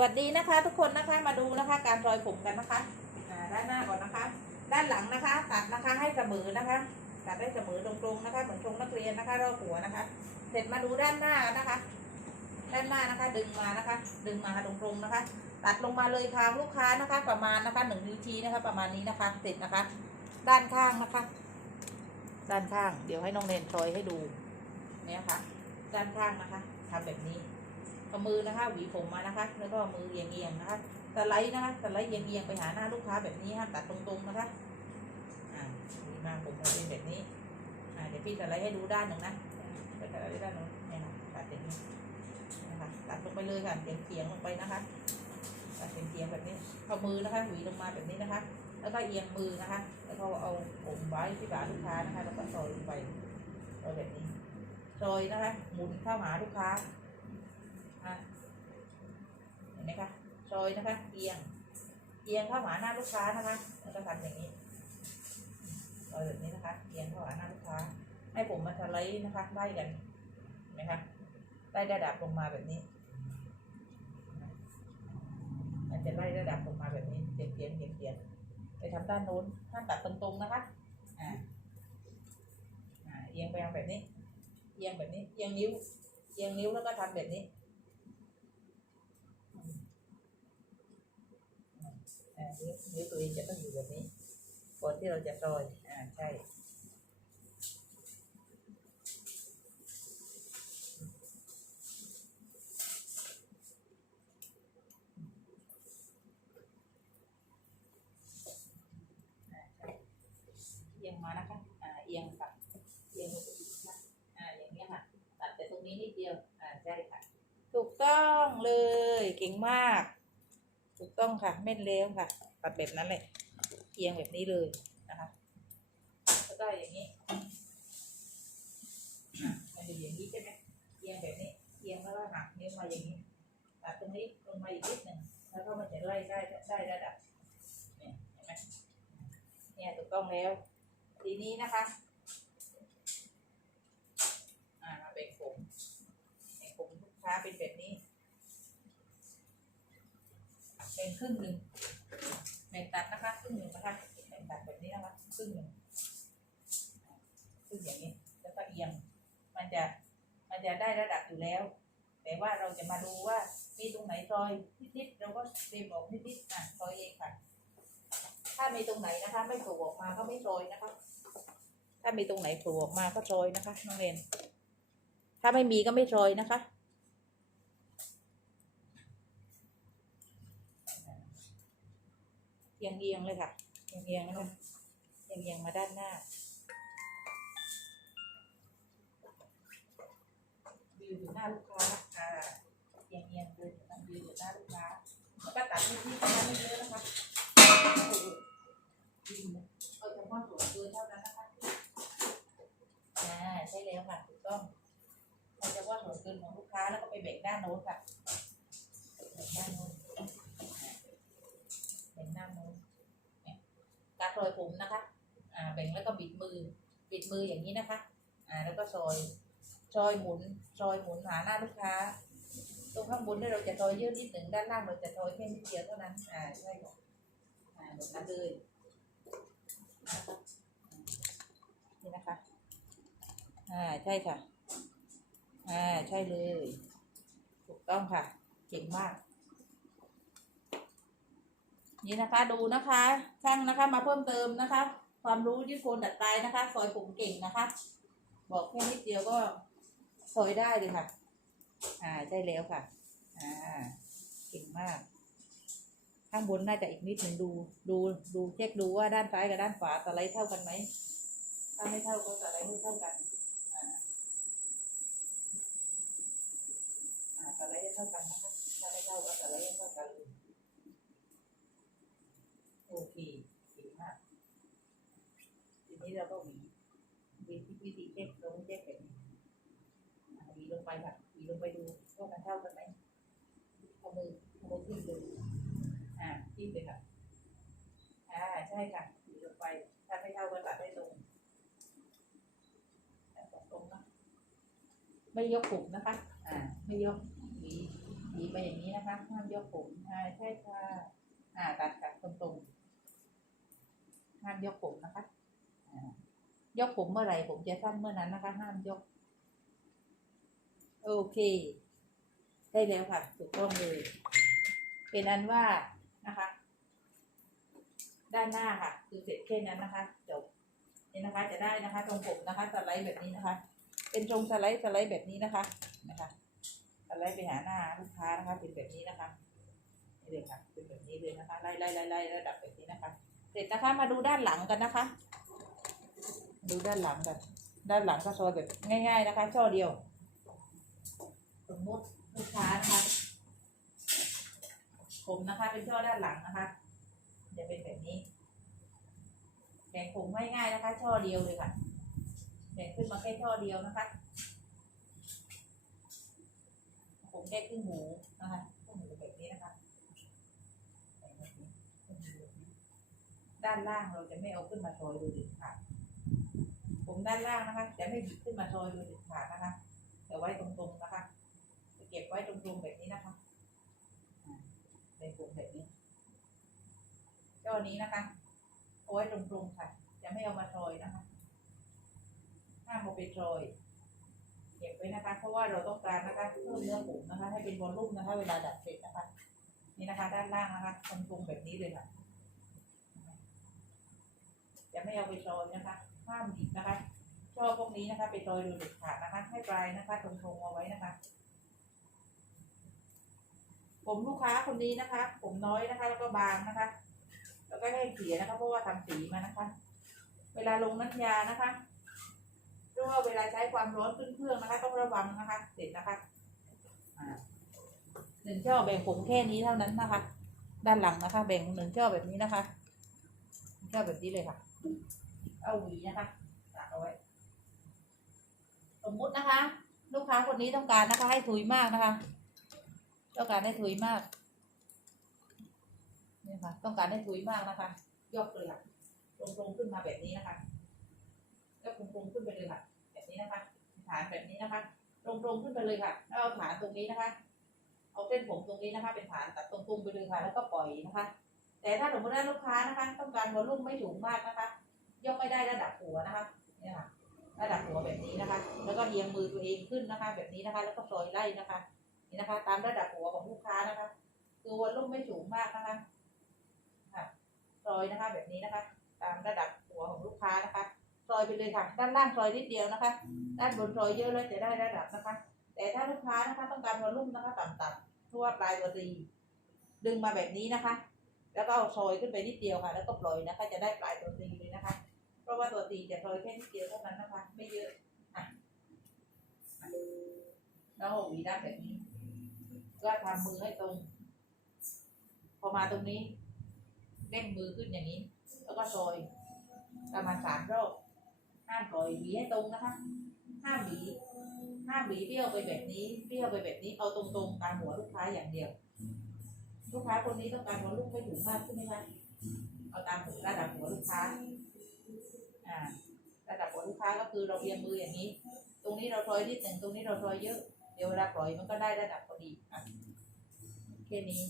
วัสดีนะคะทุกคนนะคะมาดูนะคะ การรอยผมกันนะคะด้านหน้าก่อนนะคะ ด้านหลังนะคะ ตัดนะคะให้เสมอนะคะ ตัดได้เสมอตรงๆนะคะเหมือนทรงนักเรียนนะคะรอบหัวนะคะ เสร็จมาดูด้านหน้านะคะ ด้านหน้านะคะ ดึงมานะคะ ดึงมาตรงๆนะคะ ตัดลงมาเลยคางลูกค้านะคะ ประมาณนะคะหนึ่งนิ้วชี้นะคะ ประมาณนี้นะคะ เสร็จนะคะ ด้านข้างนะคะ ด้านข้าง เดี๋ยวให้น้องเรนทอยให้ดูเนี่ยค่ะ ด้านข้างนะคะทำแบบนี้ เอามือนะคะหวีผมมานะคะ แล้วก็มือเอียงๆนะคะสไลด์นะคะสไลด์เอียงๆไปหาหน้าลูกค้าแบบนี้ห้ามตัดตรงๆนะคะอ่าดีมากผมจะเป็นแบบนี้อ่าเดี๋ยวพี่สไลด์ให้ดูด้านหนึ่งนะไปสไลด์ด้านหนึงเนี่ยค่ะตัดอย่างนี้นะคะตัดลงไปเลยค่ะเฉียงๆลงไปนะคะตัดเฉียงเฉียงๆแบบนี้เอามือนะคะหวีลงมาแบบนี้นะคะ แล้วก็เอียงมือนะคะ แล้วก็เอาผมไว้ที่บ่าลูกค้านะคะ แล้วก็ซอยลงไปซอยแบบนี้ซอยนะคะหมุนเข้าหาลูกค้า นไหมคะซอยนะคะเอียงเอียงเข้าหาหน้าลูกค้านะคะแล้วก็ทำอย่างนี้ซอยแบบนี้นะคะเอียงเข้าหาหน้าลูกค้า ให้ผมมาสไลด์นะคะไล่กันเห็นไหมคะไล่ระดับลงมาแบบนี้มันจะไล่ระดับลงมาแบบนี้เฉียงเฉียงเฉียงเฉียงไปทำด้านโน้นห้ามตัดตรงๆนะคะอ่าอ่าเอียงไปทางแบบนี้เอียงแบบนี้เอียงนิ้วเอียงนิ้วแล้วก็ทำแบบนี้อ่า นิ้วนิ้วตัวเองจะต้องอยู่แบบนี้ก่อนที่เราจะซอยอ่าใช่เอียงมานะคะอ่าเอียงค่ะเอียงลงกับอ่าอย่างเงี้ค่ะ ตัดแต่ตรงนี้นิดเดียวอ่าใช่ค่ะ ถูกต้องเลยเก่งมาก ถูกต้องค่ะเม่นเล้วค่ะ ตัดแบบนั้นเลยเอียงแบบนี้เลยนะคะแล้วก็อย่างนี้มันจะอย่างนี้ใช่ไหมเอียงแบบนี้เอียงแล้วก็หักนิ้วมาอย่างนี้ตัดตรงนี้ลงมาอีกนิดหนึ่งแล้วก็มันจะไล่ได้ได้ระดับเนี่ยเห็นไหมเนี่ยถูกต้องแล้ว ทีนี้นะคะอ่ามาแบ่งผมแบ่งผมลูกค้าเป็นแบบนี้ แบ่งครึ่งหนึ่งแบ่งตัดนะคะครึ่งหนึ่งนะคะแบ่งตัดแบบนี้นะคะครึ่งหนึ่งครึ่งอย่างนี้แล้วก็เอียง มันจะมันจะได้ระดับอยู่แล้ว แต่ว่าเราจะมาดูว่ามีตรงไหนซอยนิดๆเราก็เตรียมบอกนิดๆอะซอยเองค่ะ ถ้ามีตรงไหนนะคะ ไม่โผล่ออกมาก็ไม่ซอยนะคะ ถ้ามีตรงไหนโผล่ออกมาก็ซอยนะคะน้องเรนถ้าไม่มีก็ไม่ซอยนะคะ เอียงเอียงเลยค่ะเอียงเอียงนะคะเอียงเอียงมาด้านหน้าวิวอยู่หน้าลูกค้าค่ะเอียงเอียงเดินอยู่หน้าวิวอยู่หน้าลูกค้าแล้วก็ตัดนิดๆนะคะไม่เยอะนะคะเอาเฉพาะส่วนเกินเท่านั้นนะคะอ่าใช่แล้วค่ะถูกต้องเราจะว่าส่วนเกินของลูกค้าแล้วก็ไปแบ่งด้านโน้นค่ะ การอยผมนะคะ อ่าแบ่งแล้วก็บิดมือ บิดมืออย่างนี้นะคะ อ่าแล้วก็ซอย ซอยหมุน ซอยหมุนหาหน้าลูกค้า ตรงข้างบนเนี่ยเราจะซอยเยอะนิดหนึ่งด้านล่างเราจะซอยแค่นิดเดียวเท่านั้น อ่าใช่ค่ะอ่าแบบนั้นเลยนี่นะคะ อ่าใช่ค่ะ อ่าใช่เลย ถูกต้องค่ะ เก่งมาก นี่นะคะดูนะคะช่างนะคะมาเพิ่มเติมนะคะ ความรู้ที่โคนดัดปลายนะคะซอยผมเก่งนะคะ บอกแค่นิดเดียวก็ซอยได้เลยค่ะ อ่าใช่แล้วค่ะ อ่าเก่งมาก ข้างบนน่าจะอีกนิดหนึ่งดู ดูดูเช็คดูว่าด้านซ้ายกับด้านขวาสไลด์เท่ากันไหมถ้าไม่เท่าก็สไลด์ไม่เท่ากันอ่าสไลด์เท่ากันนะคะถ้าไม่เท่าก็สไลด์ให้เท่ากันเลย โอเคดีมากทีนี้เราก็หวีหวีที่วิธีเช็คลงเช็คแบบนี้อ่าหวีลงไปค่ะหวีลงไปดูว่ามันเท่ากันไหมเอามือเอามือขึ้นดูอ่าจิ้มเลยค่ะอ่าใช่ค่ะหวีลงไป ถ้าไม่เท่าก็ตัดได้ตรงตัดตรงๆนะไม่ยกผมนะคะ อ่า ไม่ยกหวีหวีไปอย่างนี้นะคะห้ามยกผมใช่ใช่ค่ะอ่าตัดกับตรงๆ ห้ามยกผมนะคะยกผมเมื่อไหร่ผมจะสั้นเมื่อนั้นนะคะ ห้ามยก โอเค ได้แล้วค่ะ ถูกต้องเลย เป็นอันว่านะคะ ด้านหน้าค่ะ คือเสร็จแค่นั้นนะคะจบนี่นะคะ จะได้นะคะ ตรงผมนะคะสไลด์แบบนี้นะคะ เป็นตรงสไลด์สไลด์แบบนี้นะคะนะคะสไลด์ไปหาหน้าลูกค้านะคะเป็นแบบนี้นะคะนี่เลยค่ะเป็นแบบนี้เลยนะคะไล่ไล่ไล่ไล่ระดับแบบนี้นะคะ เสร็จนะคะมาดูด้านหลังกันนะคะ ดูด้านหลังกัน ด้านหลังก็ซอยแบบง่าย ๆนะคะช่อเดียว สมมติลูกค้านะคะผมนะคะ เป็นช่อด้านหลังนะคะจะเป็นแบบนี้แบ่งผมง่ายๆนะคะ ช่อเดียวเลยค่ะแบ่งขึ้นมาแค่ช่อเดียวนะคะผมแค่ครึ่งหูนะคะครึ่งหูแบบนี้นะคะแบ่งแบบนี้ครึ่งหูแบบนี้ ด้านล่างเราจะไม่เอาขึ้นมาซอยโดยเด็ดขาดผมด้านล่างนะคะจะไม่หยิบขึ้นมาซอยโดยเด็ดขาดนะคะแต่ไว้ตรงๆนะคะจะเก็บไว้ตรงๆแบบนี้นะคะอ่าเป็นผมแบบนี้ช่อนี้นะคะเอาไว้ตรงๆค่ะ จะไม่เอามาซอยนะคะห้ามเอาไปซอยเก็บไว้นะคะ เพราะว่าเราต้องการนะคะเพิ่มเนื้อผมนะคะ ให้เป็นวอลลุ่มนะคะ เวลาดัดเสร็จนะคะ นี่นะคะ ด้านล่างนะคะตรงๆแบบนี้เลยค่ะ จะไม่เอาไปซอยนะคะ ห้ามดิบนะคะ ช่อพวกนี้นะคะไปซอยโดยเด็ดขาดนะคะ ให้ปลายนะคะตรงๆเอาไว้นะคะ ผมลูกค้าคนนี้นะคะ ผมน้อยนะคะ แล้วก็บางนะคะ แล้วก็ให้เสียนะคะ เพราะว่าทำสีมานะคะ เวลาลงน้ำยานะคะหรือว่าเวลาใช้ความร้อนขึ้นเครื่องนะคะ ต้องระวังนะคะเสร็จนะคะอ่าหนึ่งช่อแบ่งผมแค่นี้เท่านั้นนะคะ ด้านหลังนะคะ แบ่งหนึ่งช่อแบบนี้นะคะช่อแบบนี้เลยค่ะ เอาหวีนะคะตัดเอาไว้ สมมุตินะคะ ลูกค้าคนนี้ต้องการนะคะให้ถุยมากนะคะ ต้องการให้ถุยมากนี่ค่ะต้องการให้ถุยมากนะคะยกเลยค่ะตรงๆขึ้นมาแบบนี้นะคะยกตรงๆขึ้นไปเลยค่ะ แบบนี้นะคะ ฐานแบบนี้นะคะ ตรงๆขึ้นไปเลยค่ะแล้วเอาฐานตรงนี้นะคะ เอาเส้นผมตรงนี้นะคะ เป็นฐานตัดตรงๆไปเลยค่ะ แล้วก็ปล่อยนะคะ แต่ถ้าสมมติว่าลูกค้านะคะ ต้องการวอลลุ่มไม่สูงมากนะคะ ยกไม่ได้ระดับหัวนะคะเนี่ยค่ะระดับหัวแบบนี้นะคะ แล้วก็เอียงมือตัวเองขึ้นนะคะ แบบนี้นะคะ แล้วก็ซอยไล่นะคะ นี่นะคะ ตามระดับหัวของลูกค้านะคะ คือวอลลุ่มไม่สูงมากนะคะค่ะซอยนะคะ แบบนี้นะคะ ตามระดับหัวของลูกค้านะคะซอยไปเลยค่ะ ด้านล่างซอยนิดเดียวนะคะ ด้านบนซอยเยอะแล้วจะได้ระดับนะคะ แต่ถ้าลูกค้านะคะ ต้องการวอลลุ่มนะคะ ต่ำๆทั่วปลายตัวตีดึงมาแบบนี้นะคะ แล้วก็เอาซอยขึ้นไปนิดเดียวค่ะ แล้วก็ปล่อยนะคะ จะได้ปลายตัวตีเลยนะคะ เพราะว่าตัวตีจะซอยแค่นิดเดียวเท่านั้นนะคะ ไม่เยอะอะแล้วหวีด้านแบบนี้ ก็ทำมือให้ตรง พอมาตรงนี้เร่งมือขึ้นอย่างนี้ แล้วก็ซอย ประมาณสามรอบห้ามปล่อยหวีให้ตรงนะคะ ห้ามหวีห้ามหวีเบี้ยวไปแบบนี้เบี้ยวไปแบบนี้ เอาตรงๆตามหัวลูกค้าอย่างเดียว ลูกค้าคนนี้ต้องการหัวลูกไม่ถึงมากใช่ไหมคะเอาตามถึงระดับหัวลูกค้าอ่าระดับหัวลูกค้าก็คือเราเอียงมืออย่างนี้ ตรงนี้เราซอยนิดหนึ่งตรงนี้เราซอยเยอะ เดี๋ยวเวลาปล่อยมันก็ได้ระดับพอดีอะแค่นี้